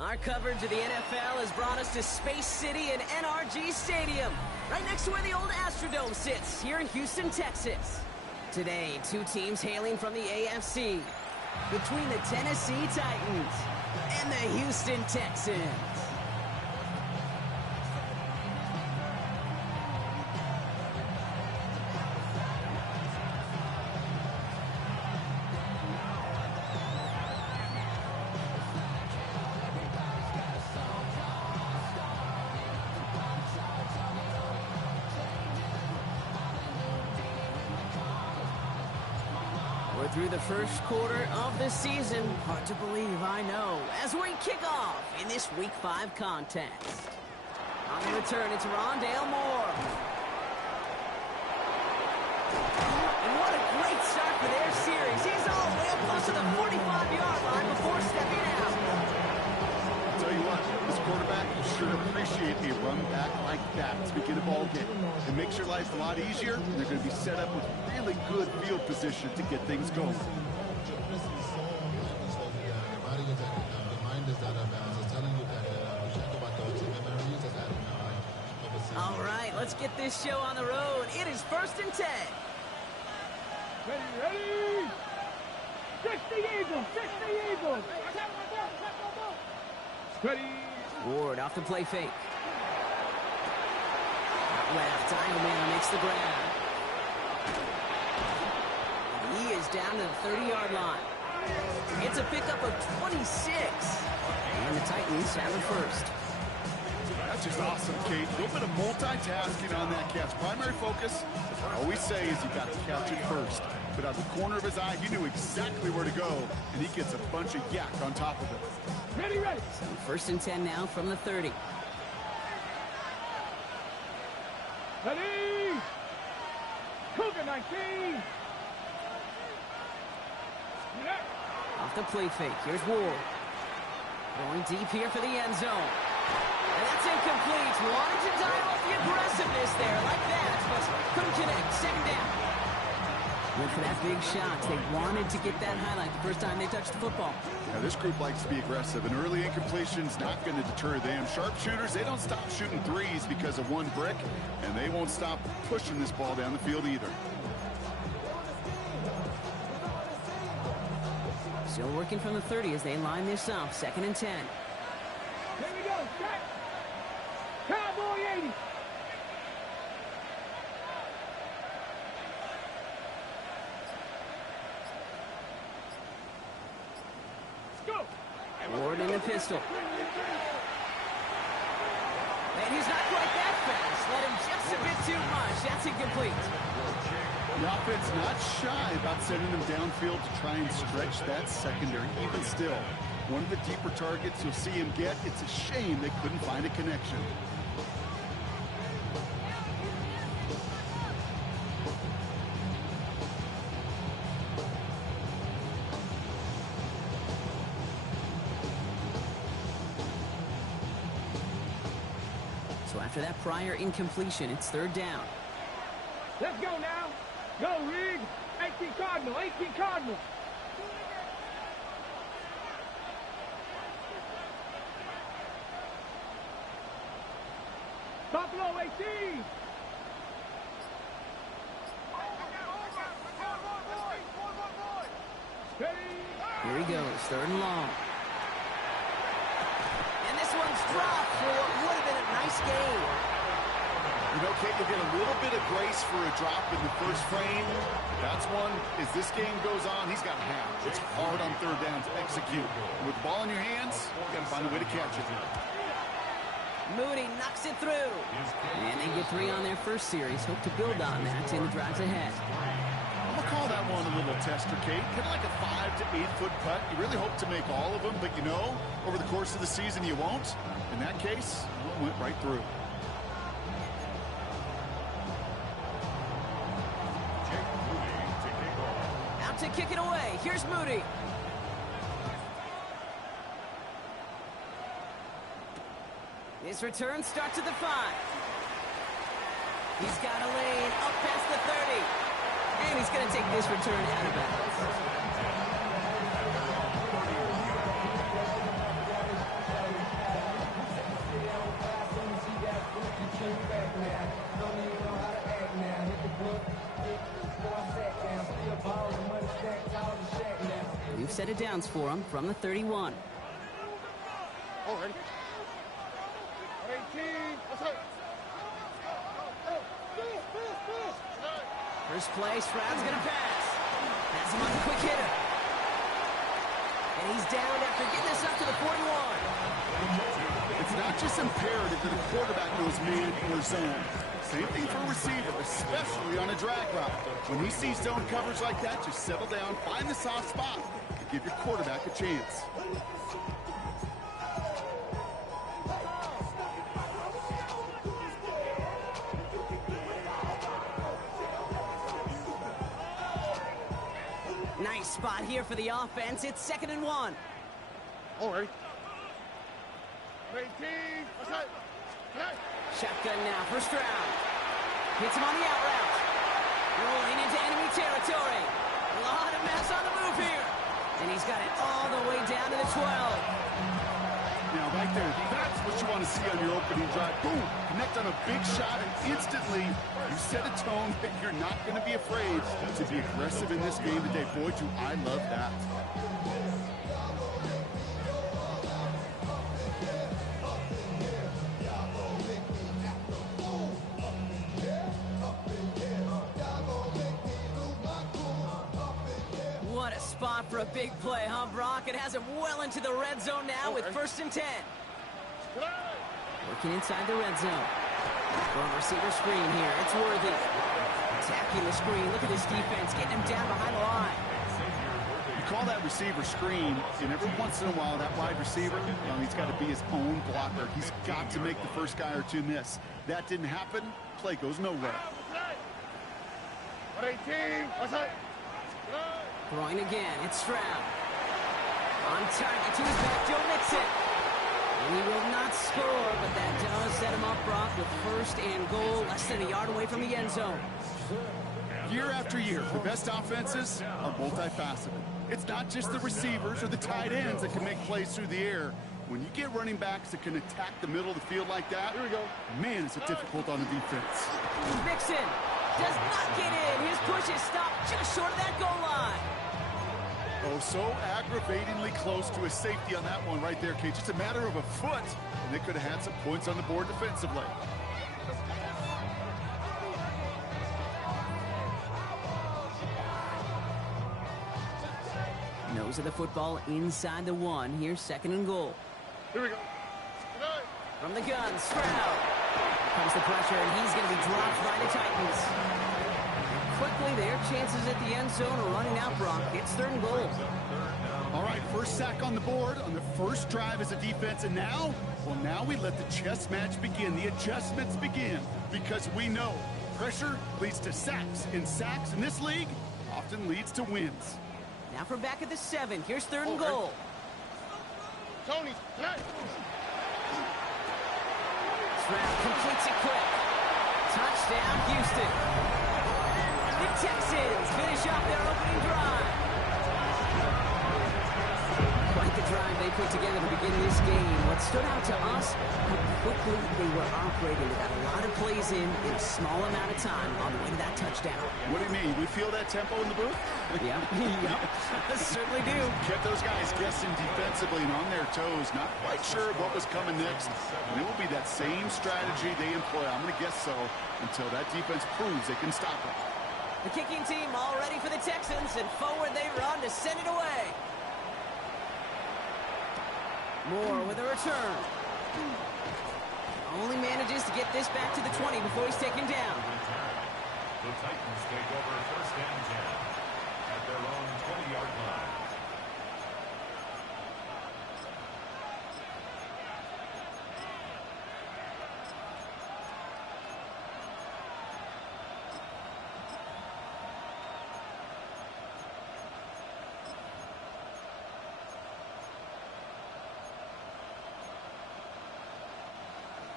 Our coverage of the NFL has brought us to Space City and NRG Stadium, right next to where the old Astrodome sits, here in Houston, Texas. Today, two teams hailing from the AFC, between the Tennessee Titans and the Houston Texans. We're through the first quarter of the season. Hard to believe, I know, as we kick off in this Week 5 contest. On the return, it's Rondale Moore. And what a great start for their series. He's all the way up close to the 45-yard line before stepping out. I'll tell you what, this quarterback will sure appreciate a run back like that to begin a ball game. It makes your life a lot easier, and they're going to be set up with really good field position to get things going. All right, let's get this show on the road. It is 1st and 10. Ready? 60 Eagles! 60 Eagles! Ready? Ward off the play fake. Out left, Ironman makes the grab. He is down to the 30-yard line. It's a pickup of 26. And the Titans have it first. That's just awesome, Kate. A little bit of multitasking on that catch. Primary focus, as I always say, is you got to catch it first. But out of the corner of his eye, he knew exactly where to go, and he gets a bunch of yak on top of it. Ready? So 1st and 10 now from the 30. Ready? Cougar 19! Off the play fake, here's Ward. Going deep here for the end zone. And that's incomplete. Wanted to dial up the aggressiveness there like that, but couldn't connect. 2nd down. Went for that big shot. They wanted to get that highlight the first time they touched the football. Now, this group likes to be aggressive. An early incompletion's not going to deter them. Sharpshooters, they don't stop shooting threes because of one brick, and they won't stop pushing this ball down the field either. Still working from the 30 as they line this up. 2nd and 10. Here we go, set! Cowboy 80! Let's go! Ward in the pistol. And he's not quite that fast. Let him just a bit too much. That's incomplete. The offense not shy about sending them downfield to try and stretch that secondary. Even still, one of the deeper targets you'll see him get, it's a shame they couldn't find a connection. So after that prior incompletion, it's 3rd down. Let's go now! Go, Rig! 18 Cardinal! 18 Cardinal! Buffalo 18! Here he goes, 3rd and long. And this one's dropped for what would have been a nice gain. You know, Kate, you'll get a little bit of grace for a drop in the first frame. That's one, as this game goes on, he's got to have. It's hard on 3rd down to execute. With the ball in your hands, you got to find a way to catch it. Moody knocks it through. And they get 3 on their first series. Hope to build on that in the drives ahead. I'm going to call that one a little tester, Kate. Kind of like a 5 to 8 foot putt. You really hope to make all of them, but you know, over the course of the season, you won't. In that case, one went right through. Out to kick it away. Here's Moody. This return starts at the 5. He's got a lane up past the 30. And he's going to take this return out of bounds. set of downs for him from the 31. Already. 18. First play, Stroud's gonna pass. Has him on the quick hitter. And he's down after getting this up to the 41. It's not just imperative that a quarterback knows man or zone. Same thing for a receiver, especially on a drag route. When he sees zone coverage like that, just settle down, find the soft spot, and give your quarterback a chance. Nice spot here for the offense. It's 2nd and 1. Already. 18. Shotgun now for Stroud. Hits him on the out route. Rolling into enemy territory. A lot of mess on the move here. And he's got it all the way down to the 12. Now, right there, that's what you want to see on your opening drive. Boom! Connect on a big shot, and instantly you set a tone that you're not going to be afraid to be aggressive in this game today. Boy, do I love that. What a spot for a big play, huh, Brock? It has him well into the red zone now with 1st and 10. Working inside the red zone. Going receiver screen here. It's Worthy. Attacking the screen. Look at this defense getting him down behind the line. You call that receiver screen, and every once in a while, that wide receiver, he's got to be his own blocker. He's got to make the first guy or two miss. That didn't happen. Play goes nowhere. 18. Throwing again. It's Stroud. On target to his back, Joe Mixon. And he will not score, but that does set him up, Brock, with 1st and goal, less than a yard away from the end zone. Year after year, the best offenses are multifaceted. It's not just the receivers or the tight ends that can make plays through the air. When you get running backs that can attack the middle of the field like that, Here we go. Man, is it difficult on the defense. Mixon does not get in. His push is stopped just short of that goal line. Oh, so aggravatingly close to a safety on that one right there, Kate. Just a matter of a foot, and they could have had some points on the board defensively. Nose of the football inside the 1. Here's 2nd and goal. Here we go. From the gun, Stroud. Here comes the pressure, and he's going to be dropped by the Titans. Quickly, their chances at the end zone are running out, Brock. It's 3rd and goal. All right, first sack on the board on the first drive as a defense, and now, well, now we let the chess match begin. The adjustments begin, because we know pressure leads to sacks, and sacks in this league often leads to wins. Now from back at the 7. Here's 3rd and goal. Tony, Stroud completes it quick. Touchdown, Houston. The Texans finish off their opening drive. Quite the drive they put together to begin this game. What stood out to us, how quickly they were operating. They got a lot of plays in a small amount of time on the way to that touchdown. What do you mean? We feel that tempo in the booth? Yep, certainly do. Kept those guys guessing defensively and on their toes. Not quite sure what was coming next. And it will be that same strategy they employ. I'm going to guess so until that defense proves they can stop it. The kicking team all ready for the Texans, and forward they run to send it away. Moore with a return. Only manages to get this back to the 20 before he's taken down. The Titans take over 1st and 10 at their own 20-yard line.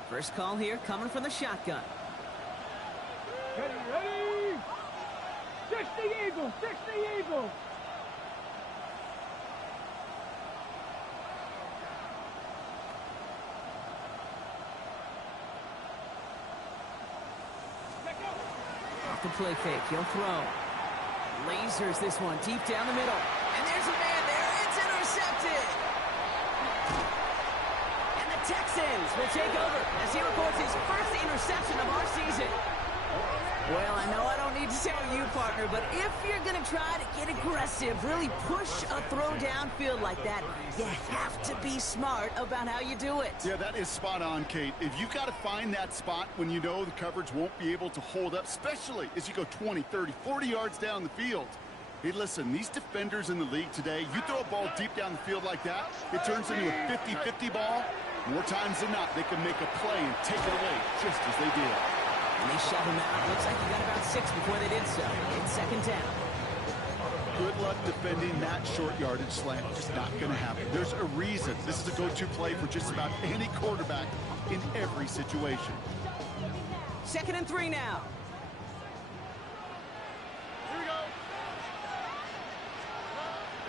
First call here coming from the shotgun. ready. 60 Eagles, 60 Eagles. Off the play fake, he'll throw. Lasers this one deep down the middle. And there's a man there Texans will take over as he records his first interception of our season. Well, I know I don't need to tell you, partner, but if you're going to try to get aggressive, really push a throw downfield like that, you have to be smart about how you do it. Yeah, that is spot on, Kate. If you've got to find that spot when you know the coverage won't be able to hold up, especially as you go 20, 30, 40 yards down the field. Hey, listen, these defenders in the league today, you throw a ball deep down the field like that, it turns into a 50-50 ball. More times than not, they can make a play and take it away just as they did. And they shove him out. Looks like he got about 6 before they did so. It's second down. Good luck defending that short yardage slant. Just not going to happen. There's a reason this is a go-to play for just about any quarterback in every situation. 2nd and 3 now. Here we go.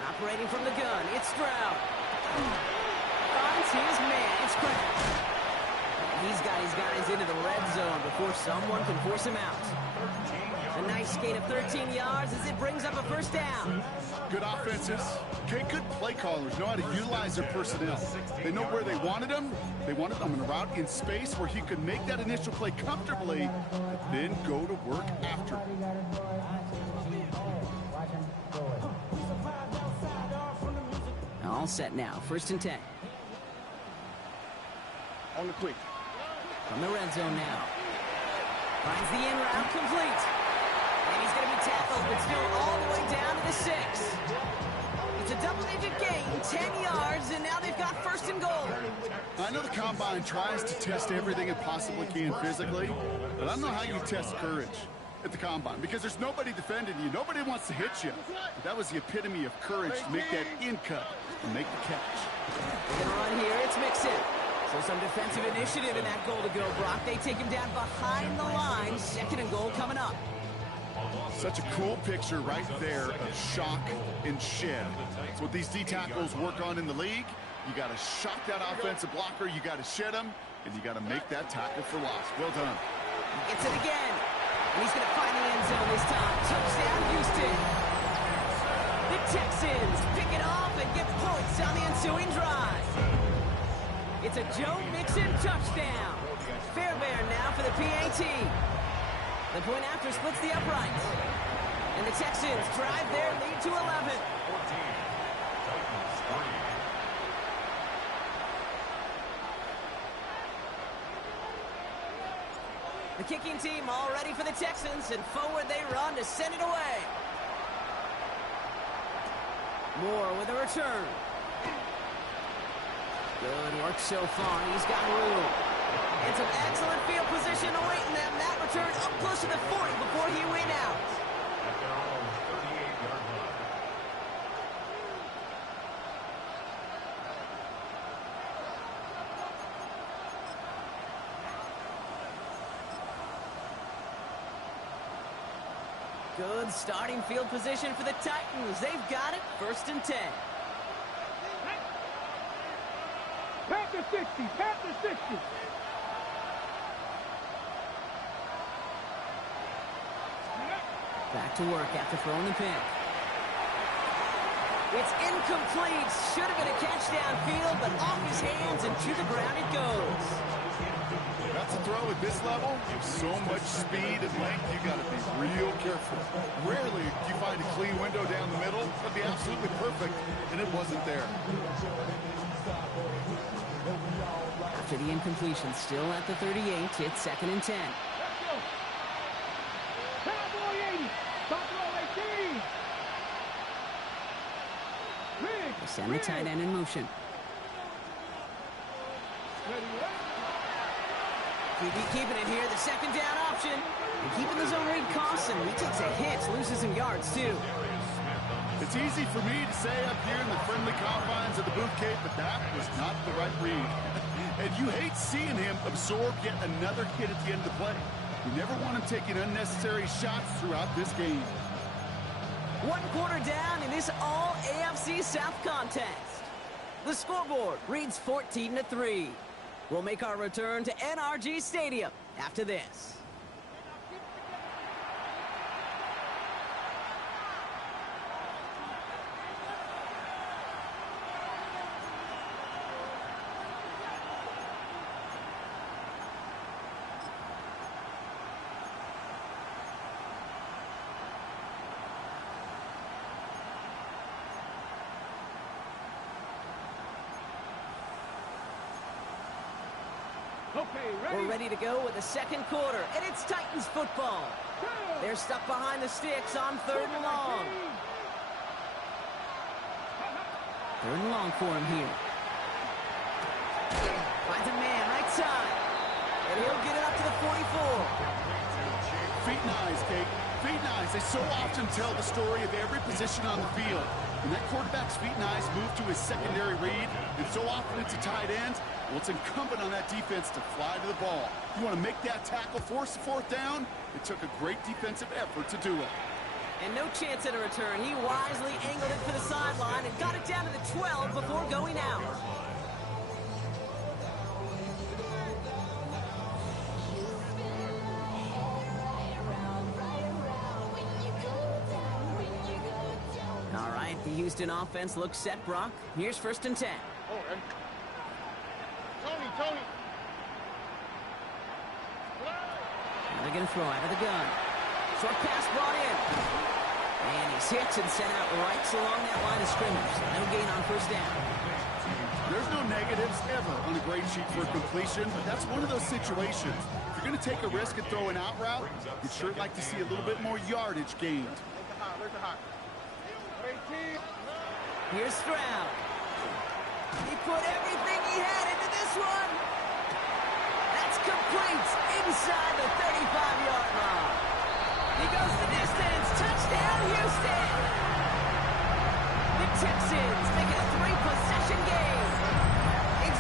Operating from the gun, it's Stroud. Finds his man, it's Kraft. He's got his guys into the red zone before someone can force him out. A nice gain of 13 yards as it brings up a first down. Good offenses. Okay, good play callers know how to utilize their personnel. They know where they wanted them. They wanted them in a route in space where he could make that initial play comfortably, but then go to work after. All set now, 1st and 10. On the quick. From the red zone now. Finds the in route complete. And he's going to be tackled, but still all the way down to the 6. It's a double-digit gain, 10 yards, and now they've got 1st and goal. I know the Combine tries to test everything it possibly can physically, but I don't know how you test courage at the Combine because there's nobody defending you. Nobody wants to hit you. But that was the epitome of courage to make that in cut and make the catch. They're going to run here. It's Mixon. So some defensive initiative in that goal to go, Brock. They take him down behind the line. 2nd and goal coming up. Such a cool picture right there of shock and shed. It's what these D tackles work on in the league. You got to shock that offensive blocker. You got to shed him, and you got to make that tackle for loss. Well done. He gets it again. And he's going to find the end zone this time. Touchdown, Houston. The Texans pick it off and get points on the ensuing drive. It's a Joe Mixon touchdown. Fairbairn now for the PAT. The point after splits the uprights. And the Texans drive their lead to 11. The kicking team all ready for the Texans, and forward they run to send it away. Moore with a return. Good work so far. He's got room. And some excellent field position awaiting them. That return up close to the 40 before he went out. At their own 38-yard line. Good starting field position for the Titans. They've got it. 1st and 10. Panther 60, Panther 60. Back to work after throwing the pick. It's incomplete. Should have been a catch downfield, but off his hands and to the ground it goes. That's a throw at this level. So much speed and length, you got to be real careful. Rarely do you find a clean window down the middle. That'd be absolutely perfect, and it wasn't there. After the incompletion, still at the 38, it's 2nd and 10. Cowboy 80, Buffalo 18. They send the tight end in motion. QB keeping it here, the 2nd down option. And keeping the zone read costs him. He takes a hit, loses some yards too. It's easy for me to say up here in the friendly confines of the booth, Kate, but that was not the right read. And you hate seeing him absorb yet another hit at the end of the play. You never want him taking unnecessary shots throughout this game. 1 quarter down in this all AFC South contest. The scoreboard reads 14-3. We'll make our return to NRG Stadium after this. Okay, ready? We're ready to go with the second quarter, and it's Titans football. They're stuck behind the sticks on 3rd and long. 3rd and long for him here. Finds a man right side. And he'll get it up to the 44. Feet and eyes, Kate. Feet and eyes. They so often tell the story of every position on the field. When that quarterback's feet and eyes move to his secondary read, and so often it's a tight end, well, it's incumbent on that defense to fly to the ball. You want to make that tackle, force the 4th down? It took a great defensive effort to do it. And no chance at a return. He wisely angled it for the sideline and got it down to the 12 before going out. All right, the Houston offense looks set, Brock. Here's 1st and 10. Oh, and Tony. Now they're going to throw out of the gun. Short pass brought in. And he's hit and sent out right along that line of scrimmage. So no gain on 1st down. There's no negatives ever on a grade sheet for completion, but that's one of those situations. If you're going to take a risk and throw an out route, you'd sure like to see a little bit more yardage gained. Here's Stroud. He put everything he had into this one. That's complete inside the 35-yard line. He goes the distance. Touchdown, Houston. The Texans make it a 3-possession game.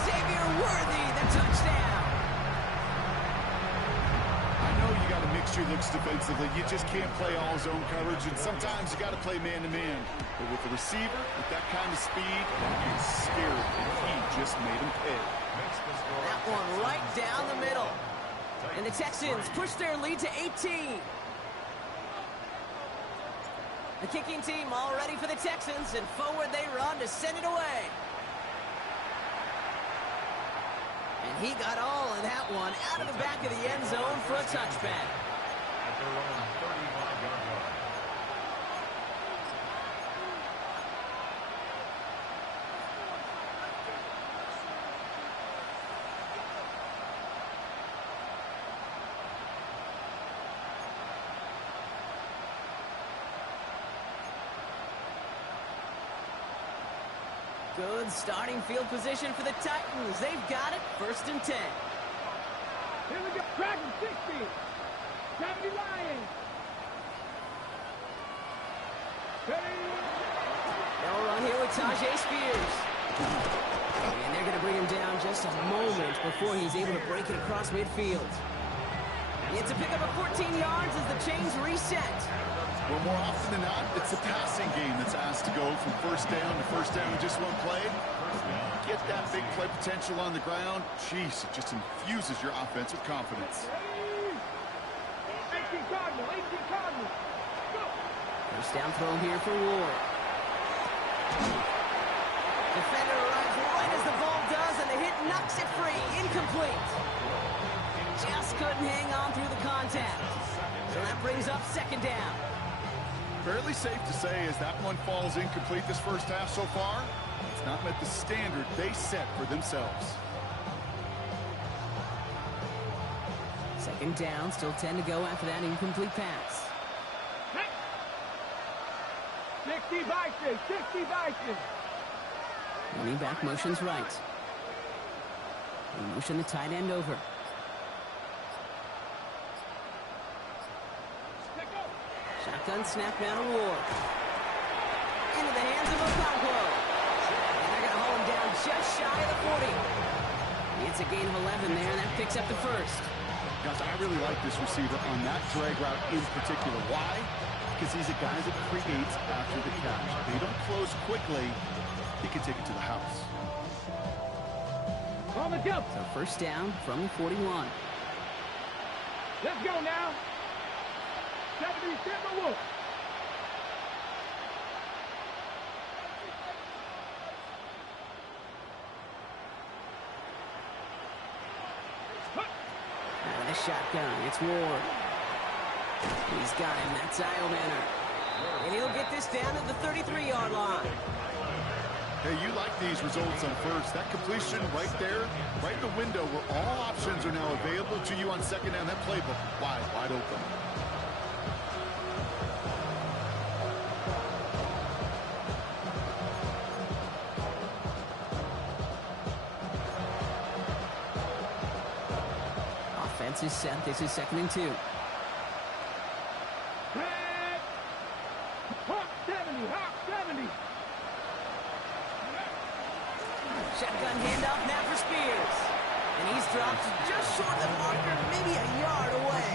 Xavier Worthy, the touchdown. I know you got to mix your looks defensively. You just can't play all zone coverage, and sometimes you got to play man-to-man. But with the receiver, with that kind of speed, that is scary, and he just made him pay. That one right down the middle. And the Texans push their lead to 18. The kicking team all ready for the Texans, and forward they run to send it away. And he got all of that one out of the back of the end zone for a touchback. At their own 35-yard line. Good starting field position for the Titans. They've got it. 1st and 10. Here we go. Dragon 60. 70 Lions. They'll run here with Tajay Spears. And they're going to bring him down just a moment before he's able to break it across midfield. It's a pickup of 14 yards as the chains reset. Well, more often than not, it's the passing game that's asked to go from 1st down to 1st down in just one play. Get that big play potential on the ground. Jeez, it just infuses your offense with confidence. 18 Cardinal. Go. 1st down throw here for Ward. Defender arrives right as the ball does, and the hit knocks it free. Incomplete. Just couldn't hang on through the contact. So that brings up 2nd down. Fairly safe to say as that one falls incomplete this 1st half so far, it's not met the standard they set for themselves. 2nd down, still 10 to go after that incomplete pass. 60 Vikings. Running back motions right. They motion the tight end over. Shotgun snap down to Ward. Into the hands of Okonkwo. And they're going to hold him down just shy of the 40. It's a gain of 11 there, and that picks up the 1st. Guys, I really like this receiver on that drag route in particular. Why? Because he's a guy that creates after the catch. They don't close quickly. He can take it to the house. On the jump. So 1st down from the 41. Let's go now. 77 Wolf. Out of the shotgun, it's Ward. He's got him, that's Iobanner. And he'll get this down to the 33-yard line. Hey, you like these results on first. That completion right there, right in the window where all options are now available to you on second down. That playbook wide open. Offense is set. This is 2nd and 2. Hawk 70, Hawk 70. Shotgun handoff now for Spears. And he's dropped just short of the marker, maybe a yard away.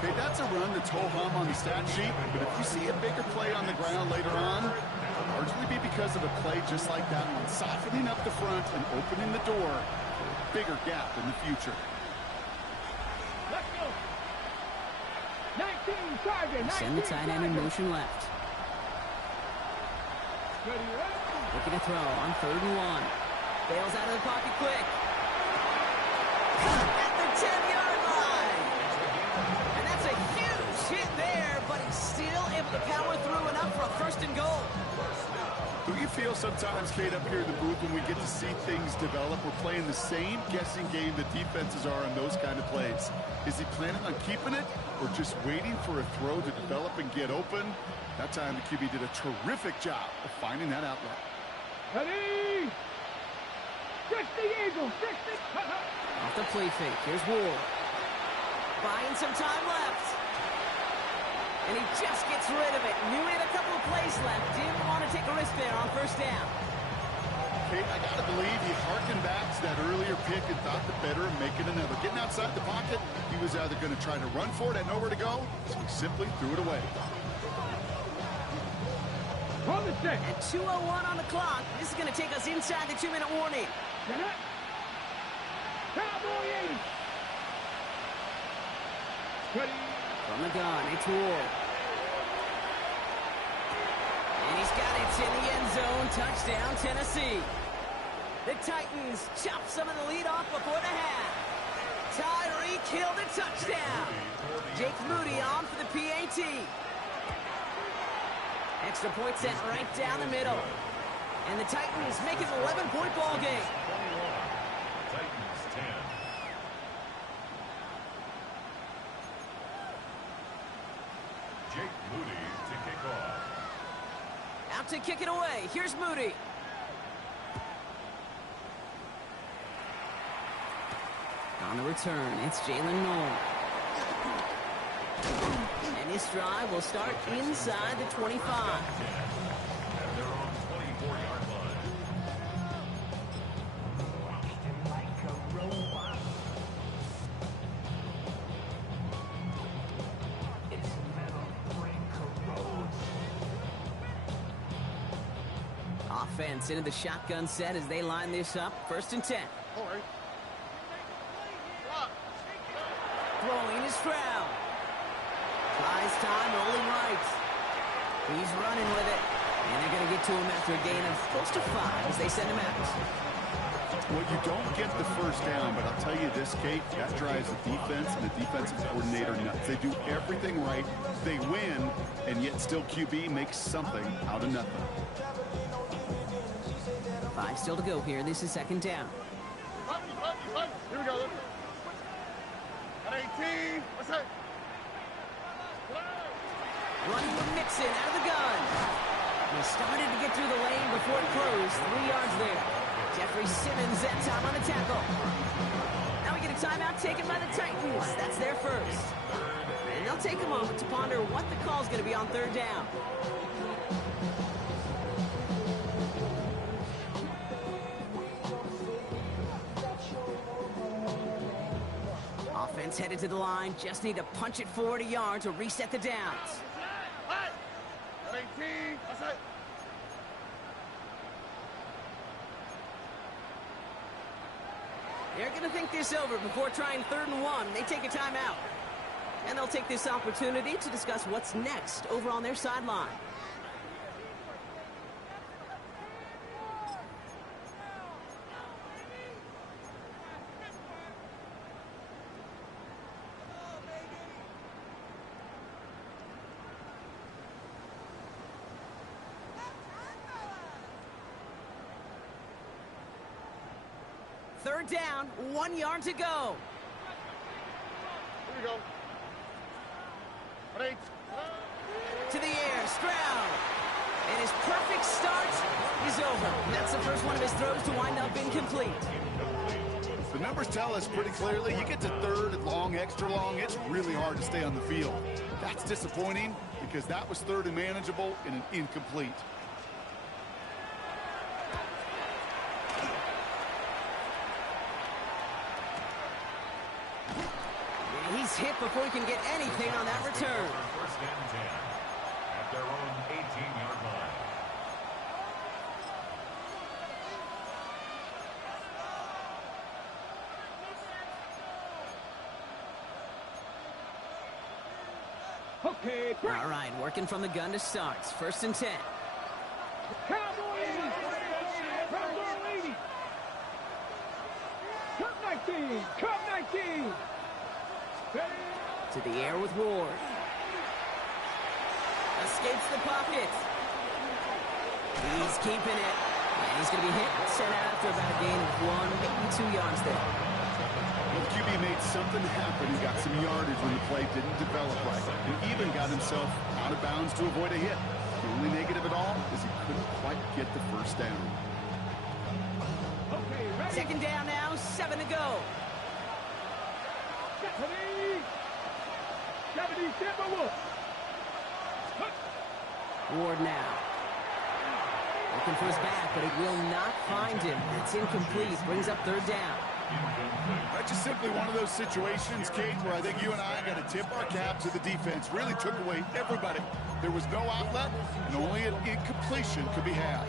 Okay, that's a run that's ho-hum on the stat sheet, but if you see a bigger play on the ground later on, it'll largely be because of a play just like that one, softening up the front and opening the door for a bigger gap in the future. Let's go. 19 target. Send the tight end in motion left. Ready, ready. Looking to throw on 3rd and 1. Bails out of the pocket quick. Caught at the 10-yard line. And that's a huge hit there, but he's still able to power through enough for a 1st and goal. Do you feel sometimes, Kate, up here in the booth when we get to see things develop? We're playing the same guessing game that defenses are on those kind of plays. Is he planning on keeping it or just waiting for a throw to develop and get open? That time the QB did a terrific job of finding that outlet. Ready. 60 Eagles, 60. Off the play fake. Here's Ward. Buying some time left. And he just gets rid of it. Knew he had a couple of plays left. Didn't want to take a risk there on 1st down. Kate, I got to believe he harkened back to that earlier pick and thought the better of making another. Getting outside the pocket, he was either going to try to run for it and nowhere to go, so he simply threw it away. Hold the stick. And 2:01 on the clock. This is going to take us inside the 2-minute warning. Get up. Cowboy 80. Ready. From the gun, it's Ward. And he's got it in the end zone. Touchdown, Tennessee. The Titans chop some of the lead off before the half. Tyreek Hill the touchdown. Jake Moody on for the PAT. Extra point set right down the middle. And the Titans make it an 11-point ball game. 21. Titans 10. Jake Moody to kick off. Out to kick it away. Here's Moody. On the return, it's Jalen Noel. And his drive will start inside the 25. At their own 24-yard line. Offense into the shotgun set as they line this up. 1st and 10. Throwing is Stroud. Buys time, rolling right. He's running with it. And they're going to get to him after a gain of close to 5 as they send him out. Well, you don't get the 1st down, but I'll tell you this, Kate, that drives the defense and the defensive coordinator nuts. They do everything right. They win, and yet still QB makes something out of nothing. 5 still to go here. This is 2nd down. Here we go. At 18. What's that? Running with Mixon out of the gun. He started to get through the lane before it closed. 3 yards there. Jeffrey Simmons that time on the tackle. Now we get a timeout taken by the Titans. That's their first. And they'll take a moment to ponder what the call is going to be on 3rd down. Offense headed to the line. Just need to punch it forward a yard to reset the downs. 18. What's that? They're going to think this over before trying 3rd and 1. They take a timeout. And they'll take this opportunity to discuss what's next over on their sideline. Third down, 1 yard to go. Here we go. Ready? To the air, Stroud. And his perfect start is over. That's the first one of his throws to wind up incomplete. The numbers tell us pretty clearly, you get to third and long, extra long, it's really hard to stay on the field. That's disappointing because that was third and manageable and an incomplete. He's hit before he can get anything on that return. First and 10 at their own 18-yard line. Okay, break. All right, working from the gun to start. First and 10. Cowboys! Cowboys leading! Cup 19! Cup 19! To the air with Ward. Escapes the pocket. He's keeping it. And he's going to be hit and sent out after about a gain of 1, maybe 2 yards there. Well, the QB made something happen. He got some yardage when the play didn't develop right. And even got himself out of bounds to avoid a hit. The only negative at all is he couldn't quite get the first down. Okay, ready? Second down now, 7 to go. 70 Timberwolves. Ward now. Looking for his back, but it will not find him. It's incomplete. Brings up third down. That's just simply one of those situations, Kate, where I think you and I got to tip our cap to the defense. Really took away everybody. There was no outlet, and only an incompletion could be had.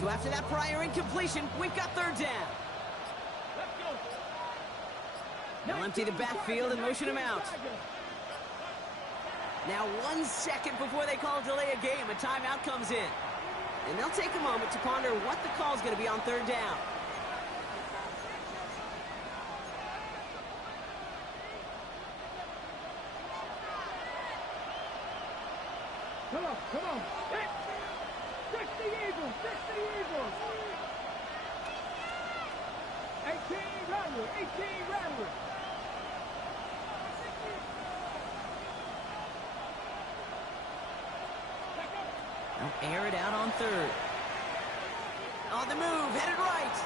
So after that prior incompletion, we've got third down. They'll empty the backfield and motion him out. Now 1 second before they call delay a game, a timeout comes in. And they'll take a moment to ponder what the call is going to be on third down. Come on, come on. Fix the Eagles, fix the Eagles. 18 Rattler, 18 Rattler. They'll air it out on third. On the move, headed right.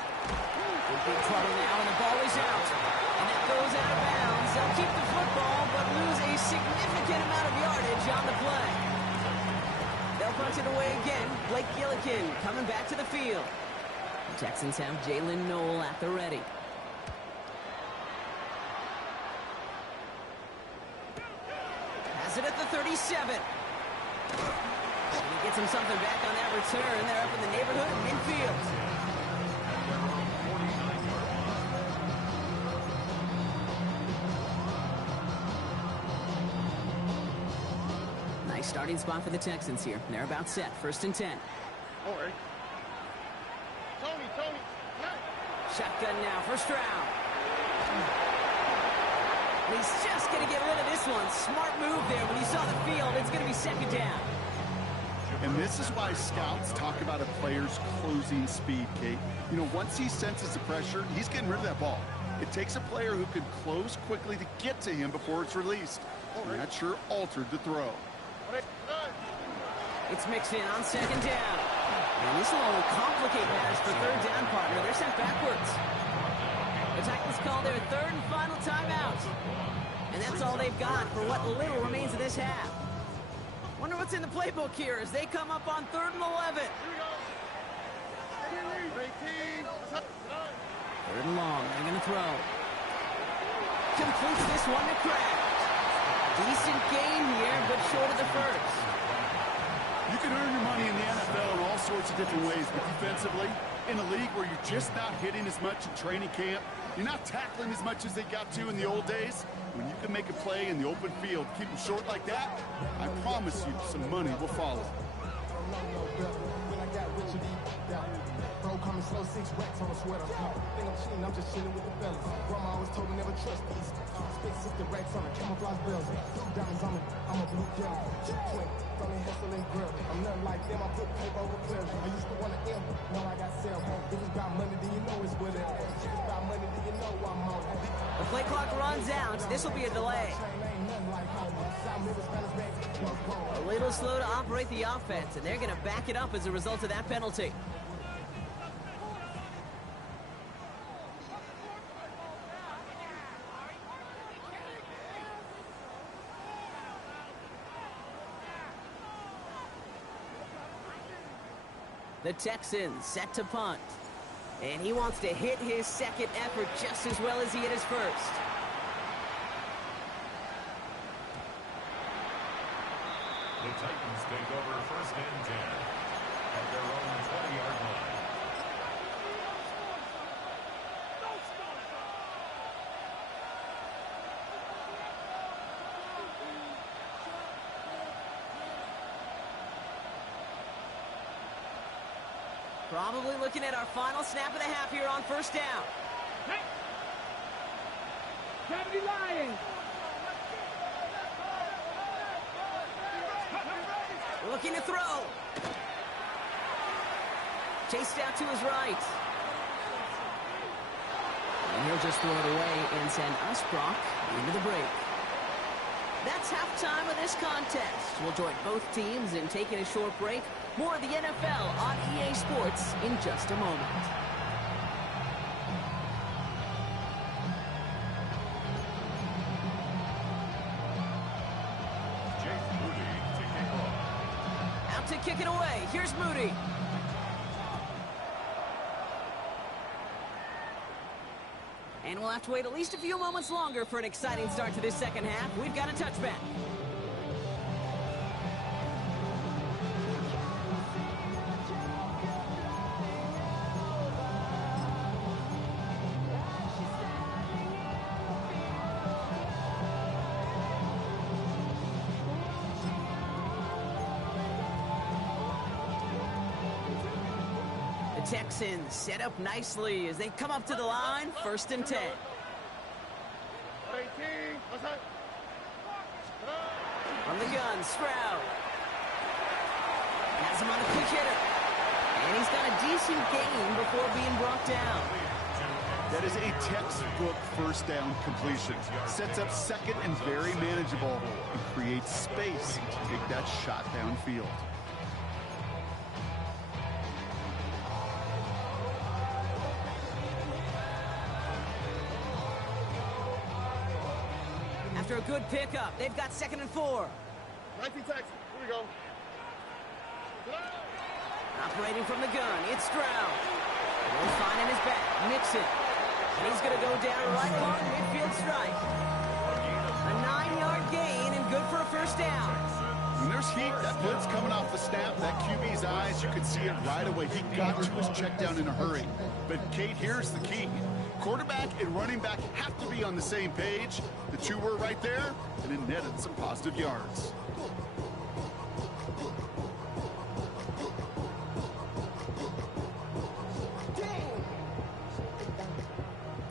In big trouble now, and the ball is out. And that goes out of bounds. They'll keep the football, but lose a significant amount of yardage on the play. They'll punch it away again. Blake Gillikin coming back to the field. The Texans have Jalen Noel at the ready. Has it at the 37. And he gets him something back on that return. They're up in the neighborhood of midfield. Nice starting spot for the Texans here. They're about set. First and 10. All right. Tony. Shotgun now for Stroud. And he's just going to get rid of this one. Smart move there. When he saw the field, it's going to be second down. And this is why scouts talk about a player's closing speed, Kate. You know, once he senses the pressure, he's getting rid of that ball. It takes a player who can close quickly to get to him before it's released. And that sure altered the throw. It's mixed in on second down. And this will complicate matters for third down, partner. They're sent backwards. The Titans call their third and final timeout. And that's all they've got for what little remains of this half. Wonder what's in the playbook here as they come up on 3rd and 11. 3rd and long. They're going to throw. Completes this one to Kraft. Decent game here, but short of the first. You can earn your money in the NFL in all sorts of different ways, but defensively, in a league where you're just not hitting as much in training camp, you're not tackling as much as they got to in the old days, when you can make a play in the open field, keep them short like that, I promise you some money will follow. 6 racks on a sweater. Think I'm cheating, I'm just chilling with the fellas. Grandma always told me never trust me. Spent 60 racks on a camouflage bells. Blue diamonds on me, I'm a blue devil. Twin, from the hustle and grill. I'm nothing like them, I put paper over pleasure. I used to want to M, now I got cell. If it's about money, then you know it's whatever. If it's about money, then you know I'm on it. The play clock runs out. This will be a delay. A little slow to operate the offense, and they're going to back it up as a result of that penalty. The Texans set to punt. And he wants to hit his second effort just as well as he hit his first. The Titans take over first and 10 at their own 20-yard line. Probably looking at our final snap of the half here on first down. Hey! Kennedy Lions! Looking to throw. Chased out to his right. And he'll just throw it away and send us, Brock, into the break. That's halftime of this contest. We'll join both teams in taking a short break. More of the NFL on EA Sports in just a moment. Out to kick it away. Here's Moody. And we'll have to wait at least a few moments longer for an exciting start to this second half. We've got a touchback. Texans set up nicely as they come up to the line, first and 10. From the gun, Stroud. Has him on a quick hitter. And he's got a decent gain before being brought down. That is a textbook first down completion. Sets up second and very manageable and creates space to take that shot downfield. After a good pickup, they've got second and 4. 19 Texas, here we go. Operating from the gun, it's Stroud. He'll find in his back, Mixon. And he's going to go down right along the midfield strike. A 9-yard gain and good for a first down. When there's heat, that blitz coming off the snap, that QB's eyes, you can see it right away. He got to his check down in a hurry. But, Kate, here's the key. Quarterback and running back have to be on the same page. The two were right there, and it netted some positive yards.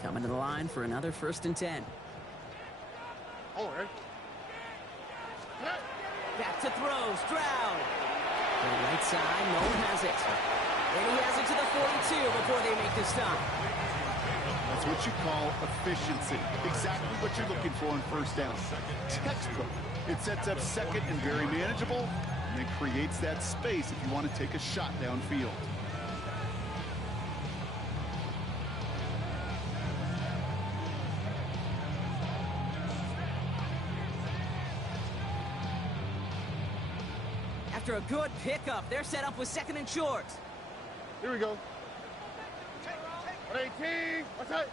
Coming to the line for another first and 10. Back to throw, Stroud. To the right side, no one has it. And he has it to the 42 before they make the stop. That's what you call efficiency. Exactly what you're looking for in first down. Textbook. It sets up second and very manageable, and it creates that space if you want to take a shot downfield. After a good pickup, they're set up with second and short. Here we go. 18, what's that?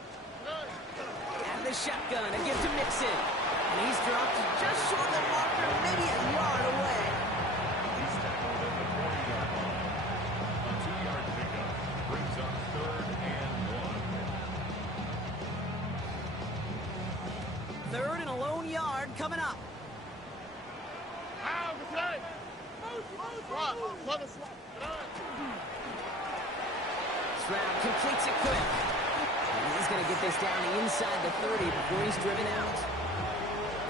And the shotgun, a gift to Mixon. And he's dropped just short of the marker, maybe a yard away. He's tackled at the 40-yard line. A 2-yard pickup brings up third and 1. Third and a lone yard coming up. Stroud completes it quick. And he's going to get this down inside the 30 before he's driven out.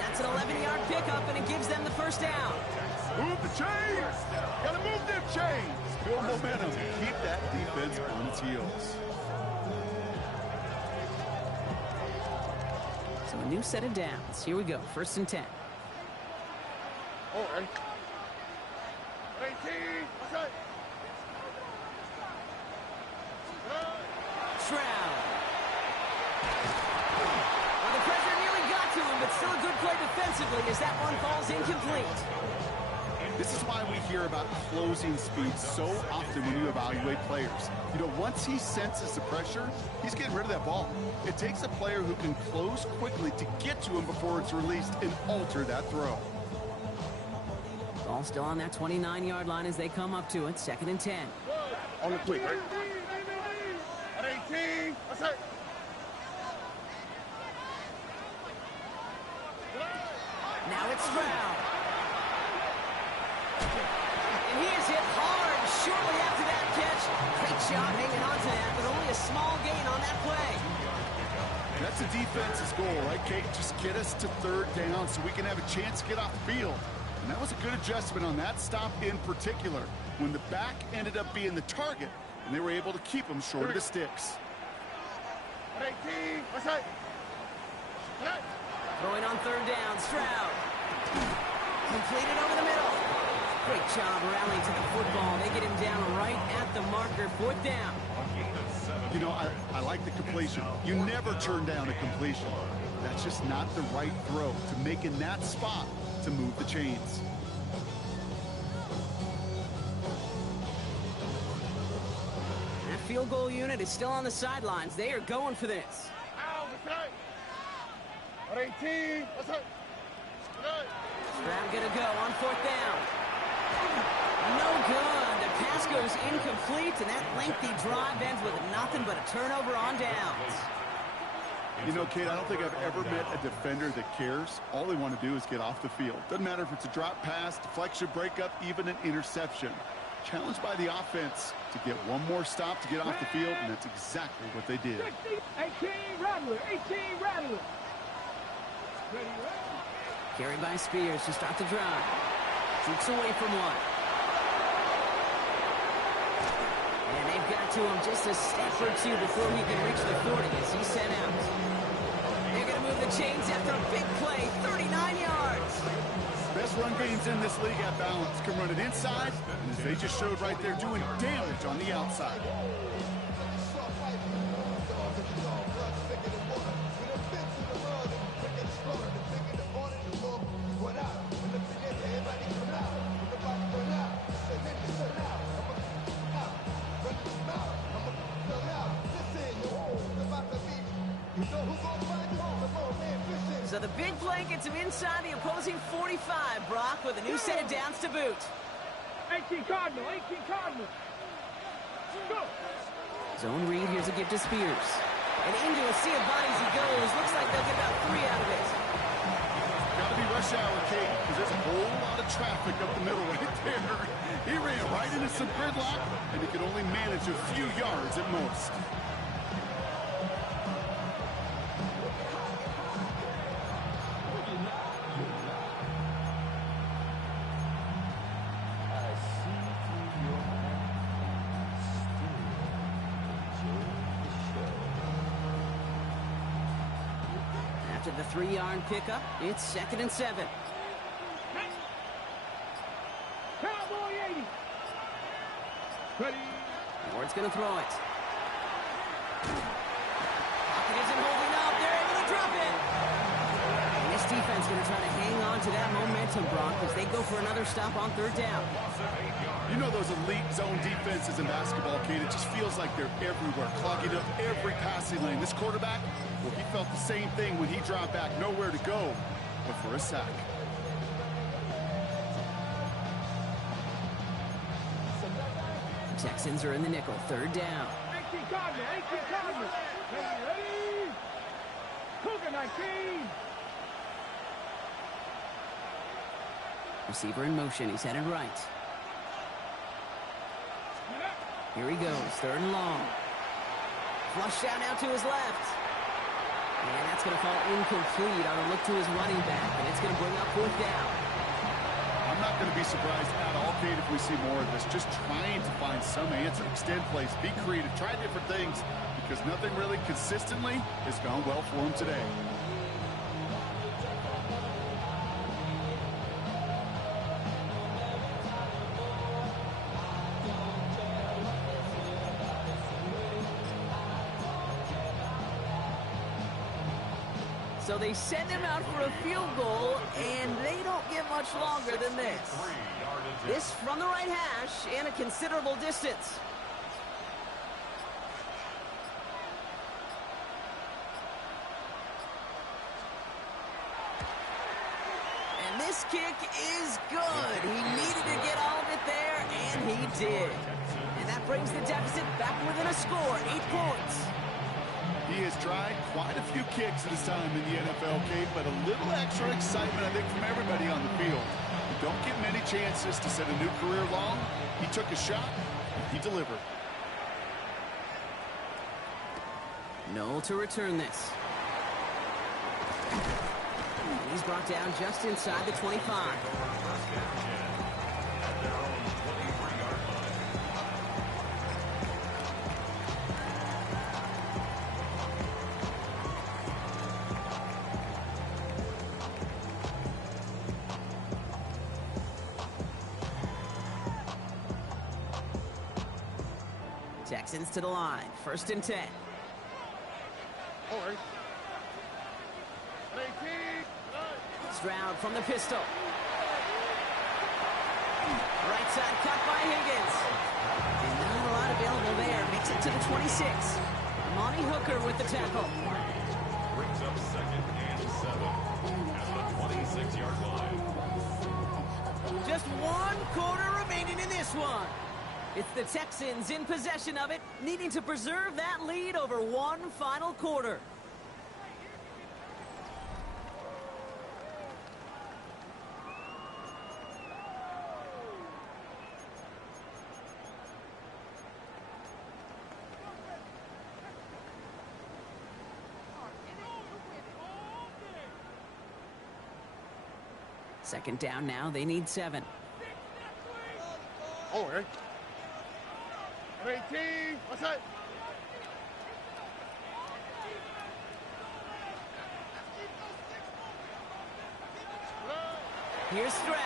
That's an 11-yard pickup, and it gives them the first down. Move the chains! Gotta move them chains! Build momentum. Keep that defense on its heels. So a new set of downs. Here we go. 1st and 10. Oh, ready? 18, okay. Stroud. Well, the pressure nearly got to him, but still a good play defensively as that one falls incomplete. This is why we hear about closing speed so often when you evaluate players. You know, once he senses the pressure, he's getting rid of that ball. It takes a player who can close quickly to get to him before it's released and alter that throw. Ball still on that 29-yard line as they come up to it. 2nd and 10. On the quick, right? At 18, that's it. Now it's Stroud. And he is hit hard shortly after that catch. Great job hanging on to that, but only a small gain on that play. That's the defense's goal, right, Kate? Just get us to 3rd down so we can have a chance to get off the field. And that was a good adjustment on that stop in particular, when the back ended up being the target, and they were able to keep him short of the sticks. At 18, that's it. Throwing on 3rd down, Stroud. Completed over the middle. Great job rallying to the football. They get him down right at the marker. 4th down. You know, I like the completion. You never turn down a completion. That's just not the right throw to make in that spot to move the chains. That field goal unit is still on the sidelines. They are going for this. At 18, that's it. Stroud gonna go on 4th down. No good. The pass goes incomplete, and that lengthy drive ends with nothing but a turnover on downs. You know, Kate, I don't think I've ever met a defender that cares. All they want to do is get off the field. Doesn't matter if it's a drop pass, deflection, breakup, even an interception. Challenged by the offense to get one more stop to get off the field, and that's exactly what they did. 18, Rattler, 18, Rattler. Carried by Spears to start the drive. Shoots away from one. And they've got to him just a step or two before he can reach the 40 as he's sent out. They're going to move the chains after a big play, 39 yards. Best run games in this league at balance. Can run it inside, and as they just showed right there, doing damage on the outside. So the big play gets him inside the opposing 45, Brock, with a new set of downs to boot. 18 Cardinal, 18 Cardinal. Go. Zone read, here's a gift to Spears. And into a sea of bodies he goes. Looks like they'll get about 3 out of it. Got to be rush hour, Kate, because there's a whole lot of traffic up the middle right there. He ran right into some gridlock, and he could only manage a few yards at most. After the 3-yard pickup, it's 2nd and 7. Cowboy 80. Ready. Ward's going to throw it. Pocket isn't holding up. They're able to drop it. And this defense going to try to hang on to that momentum, Brock, as they go for another stop on 3rd down. You know those elite zone defenses in basketball, Kate, it just feels like they're everywhere, clogging up every passing lane. This quarterback, well, he felt the same thing when he dropped back, nowhere to go but for a sack. Texans are in the nickel, 3rd down. 18 Cardinal, 18 Cardinal. Ready. Cougar 19. Receiver in motion, he's headed right. Here he goes, 3rd and long. Flushed out now to his left. And that's going to fall incomplete on a look to his running back, and it's going to bring up 4th down. I'm not going to be surprised at all, Kate, if we see more of this. Just trying to find some answer, extend plays, be creative, try different things, because nothing really consistently has gone well for him today. So they send him out for a field goal, and they don't get much longer than this. This from the right hash and a considerable distance. And this kick is good. He needed to get all of it there, and he did. And that brings the deficit back within a score, 8 points. He has tried quite a few kicks in his time in the NFL, Kate, but a little extra excitement, I think, from everybody on the field. You don't get many chances to set a new career long. He took a shot, and he delivered. No to return this. And he's brought down just inside the 25. Texans to the line. 1st and 10. Stroud from the pistol. Right side cut by Higgins. And not a lot available there. Makes it to the 26. Monty Hooker with the tackle. Brings up 2nd and 7 at the 26-yard line. Just 1 quarter remaining in this one. It's the Texans in possession of it, needing to preserve that lead over 1 final quarter. Second down now, they need 7. Over. 18. What's that? Here's Stroud.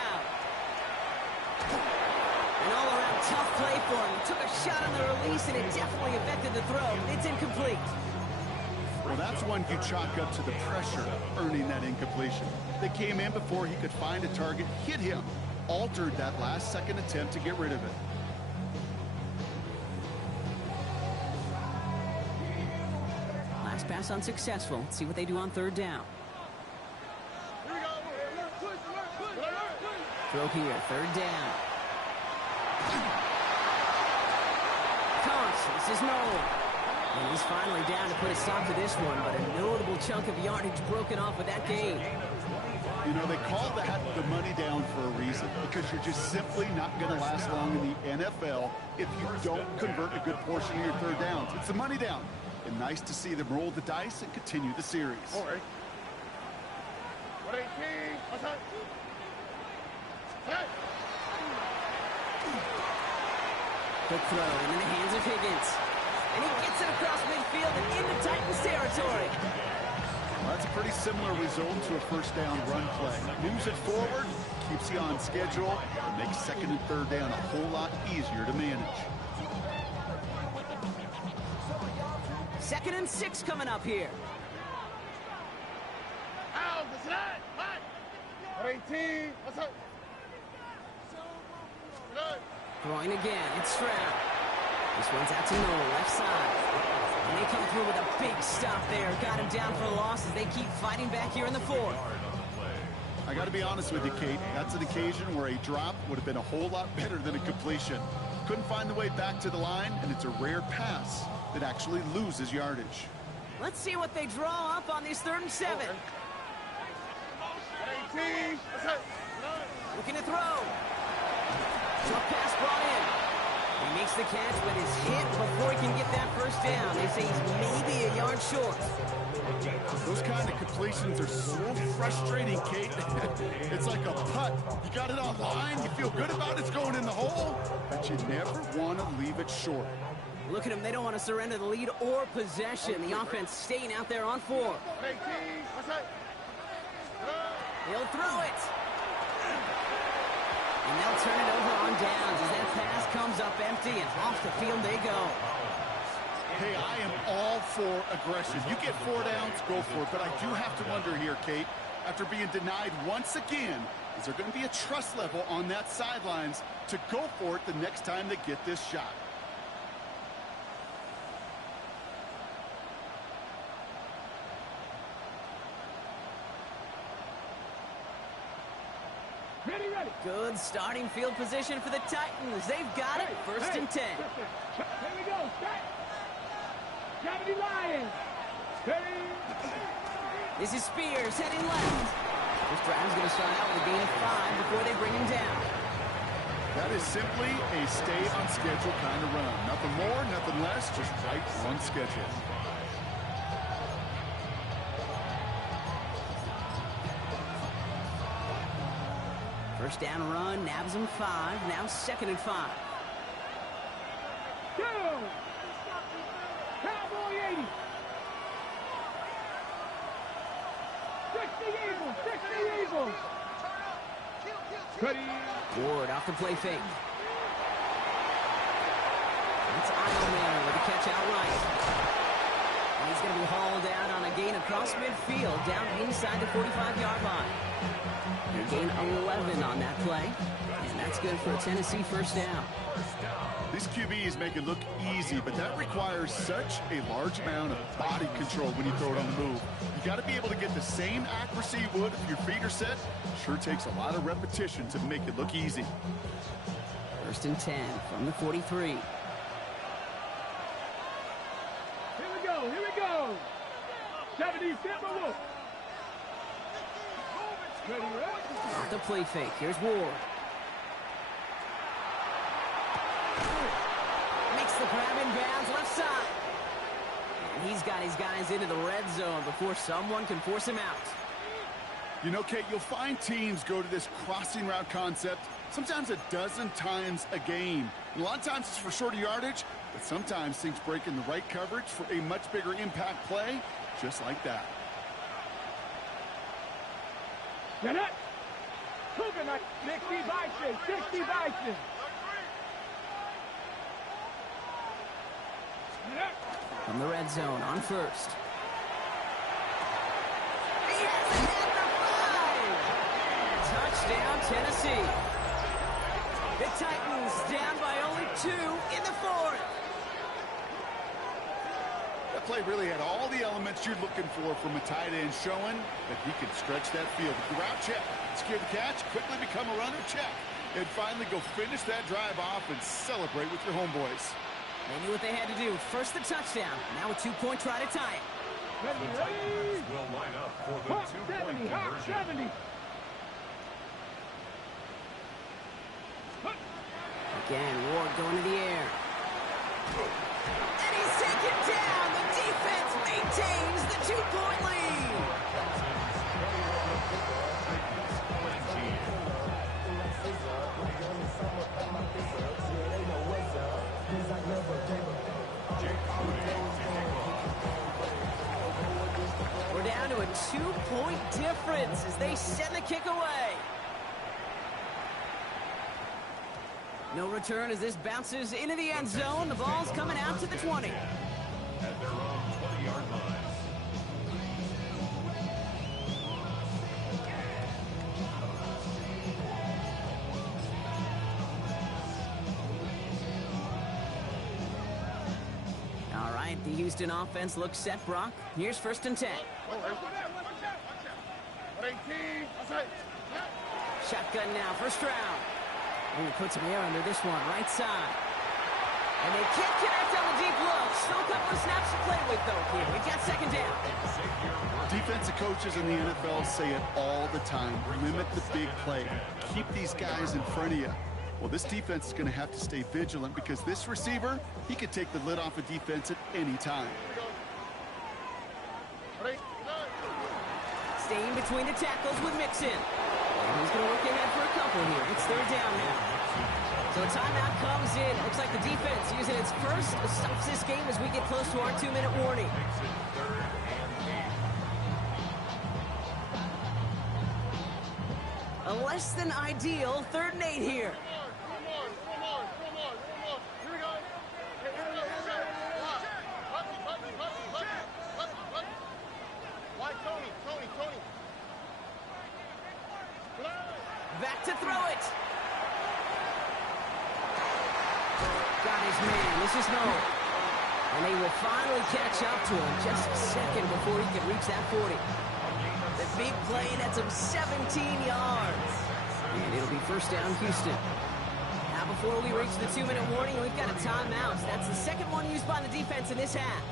An all-around tough play for him. He took a shot on the release, and it definitely affected the throw. It's incomplete. Well, that's one you chalk up to the pressure earning that incompletion. They came in before he could find a target, hit him, altered that last-second attempt to get rid of it. Last pass unsuccessful. Let's see what they do on 3rd down. Throw here, 3rd down. This is Noel. And he's finally down to put a stop to this one, but a notable chunk of yardage broken off with that gain. You know, they call that the money down for a reason, because you're just simply not going to last long in the NFL if you don't convert a good portion of your 3rd downs. It's the money down. And nice to see them roll the dice and continue the series. All right. 118. What's that? Quick throw into the hands of Higgins. And he gets it across midfield and into Titans territory. Well, that's a pretty similar result to a 1st down run play. Moves it forward, keeps you on schedule, and makes 2nd and 3rd down a whole lot easier to manage. 2nd and 6 coming up here. Ow, what's that? What? 18. What's up? Throwing again, it's Stroud. This one's out to Noel, left side. And they come through with a big stop there. Got him down for a loss as they keep fighting back here in the 4th. I got to be honest with you, Kate. That's an occasion where a drop would have been a whole lot better than a completion. Couldn't find the way back to the line, and it's a rare pass that actually loses yardage. Let's see what they draw up on these 3rd and 7. 18. What's that? Looking to throw. Short pass brought in. He makes the catch, but is hit before he can get that 1st down. They say he's short. Those kind of completions are so frustrating, Kate. It's like a putt. You got it on line, you feel good about it's going in the hole, but you never want to leave it short. Look at them. They don't want to surrender the lead or possession. The offense staying out there on 4. He'll throw it. And they'll turn it over on downs as that pass comes up empty, and off the field they go. Hey, I am all for aggression. You get 4 downs, go for it. But I do have to wonder here, Kate, after being denied once again, is there going to be a trust level on that sidelines to go for it the next time they get this shot? Ready. Good starting field position for the Titans. They've got it. First and 10. Here we go. Set. Gravity Lions. Ready. This is Spears heading left. This drive's going to start out with a gain of 5 before they bring him down. That is simply a stay on schedule kind of run. Nothing more, nothing less, just right on schedule. First down run, nabs him 5. Now 2nd and 5. Go. Cowboy 80. 60 Eagles. 60 Eagles. Ready. Ward off the play fake. It's Idleman with a catch outright. And he's going to be hauled out on a gain across midfield, down inside the 45-yard line. They gain 11 on that play, and that's good for a Tennessee first down. These QBs make it look easy, but that requires such a large amount of body control when you throw it on the move. You got to be able to get the same accuracy you would if your feet are set. Sure takes a lot of repetition to make it look easy. First and 10 from the 43. Here we go. 70 Timber Wolf. Ready. Off the play fake. Here's Ward. Makes the grab in bounds left side. And he's got his guys into the red zone before someone can force him out. You know, Kate, you'll find teams go to this crossing route concept sometimes a dozen times a game. And a lot of times it's for shorter yardage, but sometimes things break in the right coverage for a much bigger impact play, just like that. Get it. Cougar night. 60 Bison. 60 Bison. From the red zone on first. He has it at the 5. Touchdown, Tennessee. The Titans down by only 2 in the 4th. That play really had all the elements you're looking for from a tight end, showing that he can stretch that field. If you're out, check. Secure the catch, quickly become a runner, check. And finally go finish that drive off and celebrate with your homeboys. They knew what they had to do. First the touchdown. Now a 2-point try to tie it. The Titans will line up for the 2-point conversion. 70. Again, Ward going to the air. And he's taken down. The defense maintains the 2-point lead. We're down to a 2-point difference as they send the kick away. No return as this bounces into the end zone. The ball's coming out to the 20. At their own 20-yard line. All right, the Houston offense looks set, Brock. Here's first and 10. Shotgun now, first round. And he puts some air under this one, right side. And they can't connect on the deep look. Still a couple of snaps to play with, though, here. We've got second down. Defensive coaches in the NFL say it all the time. Limit the big play. Keep these guys in front of you. Well, this defense is going to have to stay vigilant because this receiver, he could take the lid off a defense at any time. Staying between the tackles with Mixon. And he's going to work ahead for a couple here. It's third down now. So a timeout comes in. Looks like the defense using its first stops this game as we get close to our 2-minute warning. A less than ideal 3rd and 8 here. Back to throw it. Got his man. This is no. And they will finally catch up to him just a second before he can reach that 40. The big play nets him 17 yards. And it'll be first down Houston. Now before we reach the 2-minute warning, we've got a timeout. That's the second one used by the defense in this half.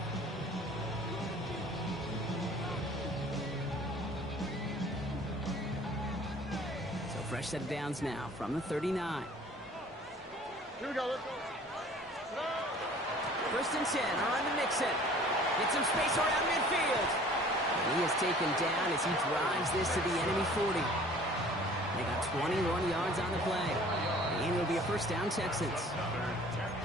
So fresh set of downs now from the 39. Here we go, let's go. First and 10, on to Mixon. Get some space around midfield. And he is taken down as he drives this to the enemy 40. They got 21 yards on the play. And it'll be a first down Texans.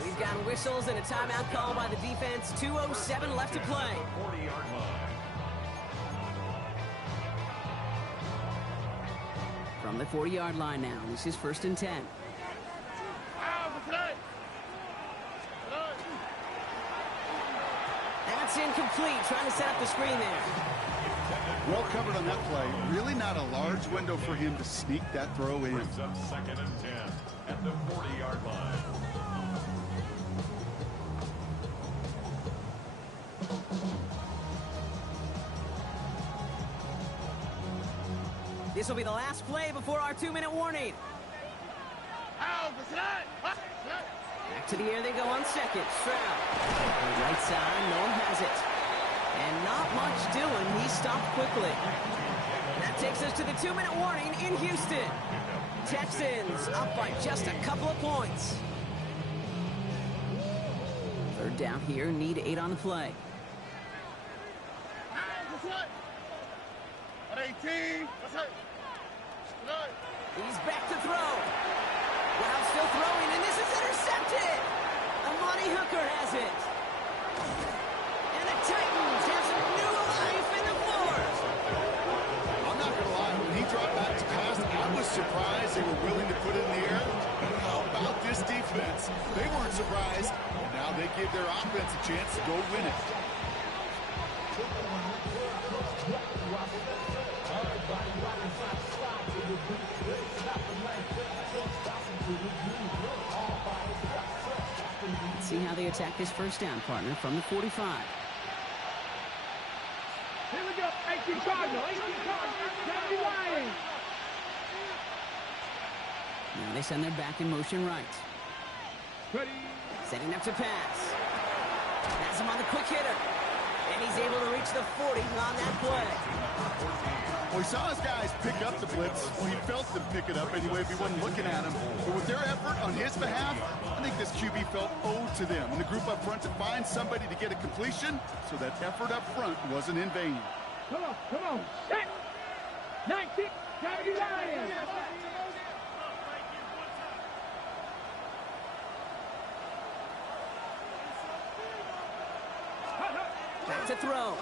We've got whistles and a timeout call by the defense. 2:07 left to play. 40-yard line. From the 40-yard line now, this is first and 10. That's incomplete. Trying to set up the screen there. Well covered on that play. Really not a large window for him to sneak that throw in. Brings up 2nd and 10 at the 40-yard line. This will be the last play before our 2-minute warning. Back to the air they go on second. Stroud. Right side, no one has it. And not much doing. He stopped quickly. That takes us to the 2-minute warning in Houston. Texans up by just a couple of points. Third down here, need 8 on the play. He's back to throw. Wow, still throwing, and this is intercepted. Amani Hooker has it. And the Titans have some new life in the fourth. I'm not going to lie, when he dropped back to pass, I was surprised they were willing to put it in the air. But how about this defense? They weren't surprised, and now they give their offense a chance to go win it. Let's see how they attack this first down, partner, from the 45. Here we go. 18 Cardinal. 18 Cardinal. Johnny Ryan. Now they send their back in motion right. Ready. Setting up to pass. Has him on the quick hitter. And he's able to reach the 40 on that play. Well, he saw his guys pick up the blitz. Well, he felt them pick it up anyway if he wasn't looking at him. But with their effort on his behalf, I think this QB felt owed to them and the group up front to find somebody to get a completion, so that effort up front wasn't in vain. Come on. Set. 19. Johnny Ryan. Back to throw.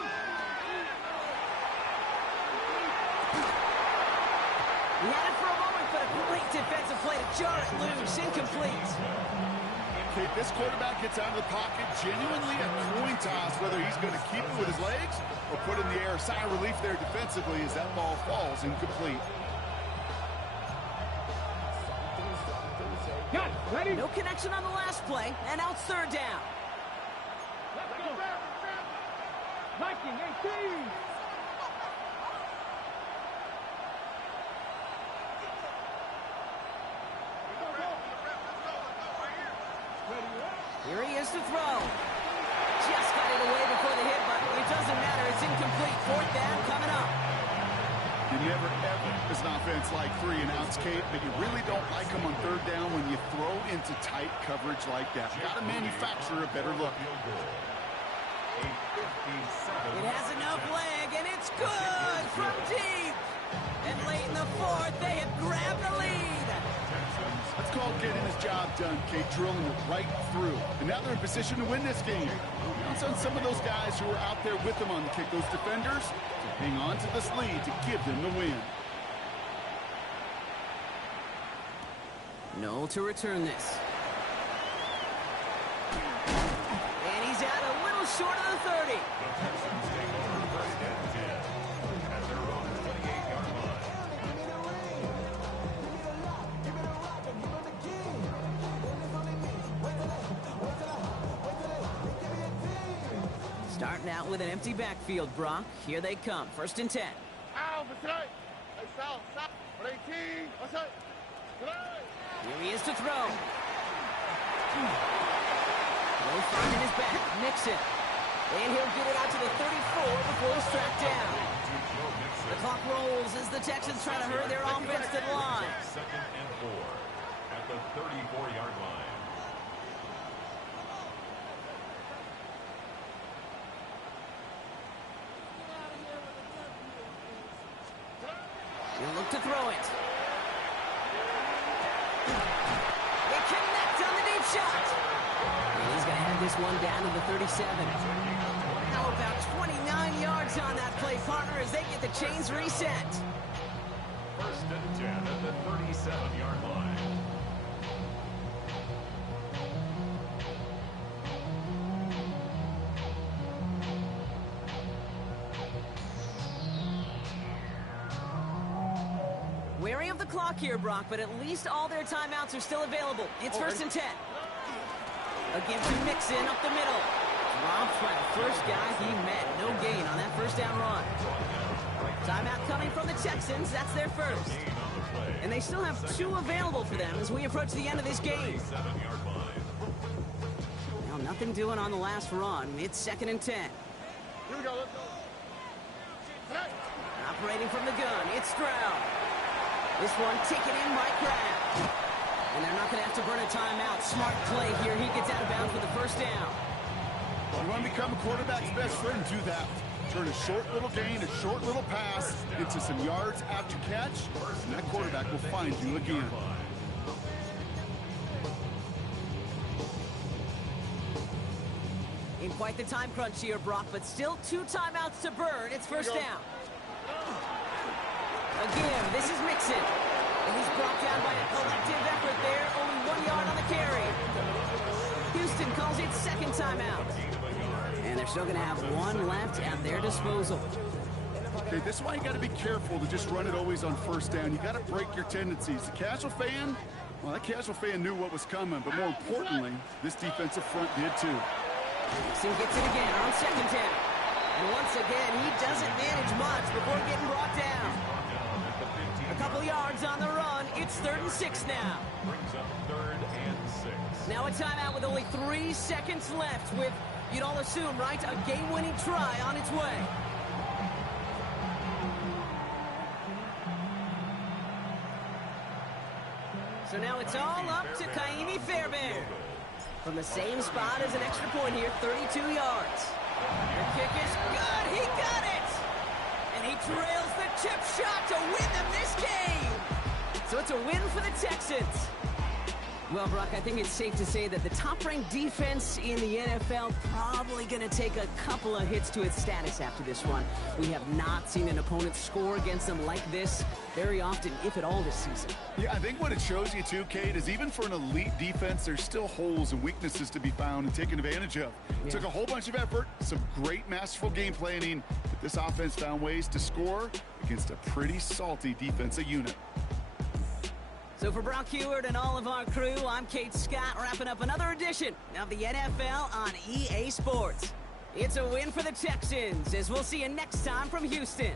He had it for a moment, but a great defensive play to jar it loose. Incomplete. Okay, this quarterback gets out of the pocket, genuinely a coin toss whether he's going to keep it with his legs or put it in the air. Sigh of relief there defensively as that ball falls incomplete. Got it. Ready. No connection on the last play, and now it's third down. Let's go. Viking 18. Here he is to throw. Just got it away before the hit, but it doesn't matter. It's incomplete. Fourth down coming up. You never, ever, as an offense, like 3-and-outs, Kate, but you really don't like them on third down when you throw into tight coverage like that. Got to manufacture a better look. It has enough leg, out getting his job done, Kate, drilling it right through. And now they're in position to win this game. Counts on some of those guys who are out there with them on the kick, those defenders, to hang on to this lead to give them the win. Noel to return this. And he's out a little short of the 30. The Texans take over first and 10 at their own 28-yard line. Starting out with an empty backfield, Brock. Here they come. First and 10. Here he is to throw. No find in his back. Mixon. And he'll get it out to the 34 before he's tracked down. The clock rolls as the Texans try to hurry their offense to the line. Second and 4 at the 34-yard line. He'll look to throw it. They connect on the deep shot. And he's going to have this one down to the 37. How about 29 yards on that play, partner, as they get the chains reset. First and 10 at the 37-yard line. Wary of the clock here, Brock, but at least all their timeouts are still available. It's first and 10. Again to Mixon up the middle. Dropped by the first guy he met. No gain on that first down run. Timeout coming from the Texans. That's their first. And they still have 2 available for them as we approach the end of this game. Now nothing doing on the last run. It's second and 10. Here we go, let's go. Operating from the gun, it's Stroud. This one taken in by Kraft. And they're not going to have to burn a timeout. Smart play here. He gets out of bounds for the first down. You want to become a quarterback's best friend, do that. Turn a short little gain, a short little pass into some yards after catch, and that quarterback will find you again. In quite the time crunch here, Brock, but still 2 timeouts to burn. It's first down. Again, this is Mixon. And he's brought down by a collective effort there. Only 1 yard on the carry. Houston calls it second timeout. And they're still going to have 1 left at their disposal. Okay, this is why you got to be careful to just run it always on first down. You got to break your tendencies. The casual fan, well, that casual fan knew what was coming, but more importantly, this defensive front did too. Mixon gets it again on second down. And once again, he doesn't manage much before getting brought down. A couple yards on the run. It's 3rd and 6 now. Brings up 3rd and 6. Now a timeout with only 3 seconds left with, you'd all assume, right, a game-winning try on its way. So now it's all up to Kaimi Fairbairn. From the same spot as an extra point here, 32 yards. The kick is good. He got it. And he trails the chip shot to win them this game. So it's a win for the Texans. Well, Brock, I think it's safe to say that the top-ranked defense in the NFL probably going to take a couple of hits to its status after this one. We have not seen an opponent score against them like this very often, if at all, this season. Yeah, I think what it shows you too, Kate, is even for an elite defense, there's still holes and weaknesses to be found and taken advantage of. It took a whole bunch of effort, some great masterful game planning, but this offense found ways to score against a pretty salty defensive unit. So for Brock Heward and all of our crew, I'm Kate Scott, wrapping up another edition of the NFL on EA Sports. It's a win for the Texans, as we'll see you next time from Houston.